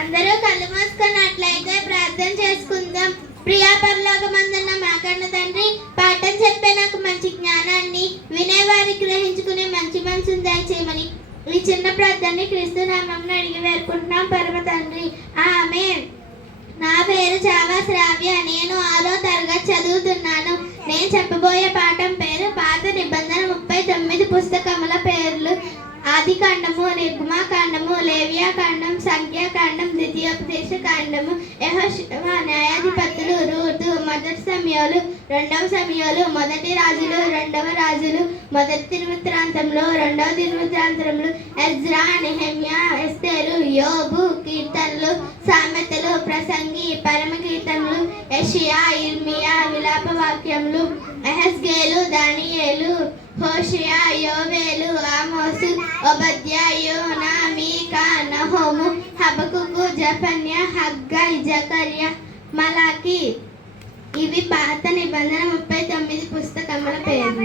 అందరూ కళ్ళు మూసుకున్నట్లయితే ప్రార్థన చేసుకుందాం. ప్రియా పరలోకమందున్న మా కన్న తండ్రి, పాఠం చెప్పే నాకు మంచి జ్ఞానాన్ని, వినేవారి గ్రహించుకునే మంచి మనసును దయచేయమని ఈ చిన్న ప్రార్థనని క్రీస్తు నామమున అడిగి వేడుకుంటున్నాం పరమ తండ్రి. ఆమేన్. నా పేరు చావా శ్రావ్య. నేను 6వ తరగతి చదువుతున్నాను. నేను చెప్పబోయే పాఠం పేరు పాత నిబంధన 39 పుస్తకముల పేర్లు. ఆది కాండము, నిర్గమాకాండము, లేవియాకాండం, సంఖ్యాకాండం, ద్వితీయోపదేశ కాండము, యెహోషువ, న్యాయాధిపతులు, రూతు, మొదటి సమయాలు, 2వ సమయాలు, మొదటి రాజులు, 2వ రాజులు, మొదటి దినవృత్తాంతములు, 2వ దినవృత్తాంతములు, ఎజ్రా, నెహెమ్యా, ఎస్తేరు, యోబు, కీర్తనలు, సామెతలు, ప్రసంగి, పరమ కీర్తనలు, యెషయా, ఇర్మియా, విలాప వాక్యములు, యెహెజ్కేలు, దానియేలు, హోషేయ, యోవేలు, ఆమోసు, ఓబద్యా, యోనా, మీకా, నహూము, హబకుకు, జెఫన్యా, హగ్గై, జకర్యా, మలాకి. ఇవి పాత నిబంధన 39 పుస్తకముల పేర్లు.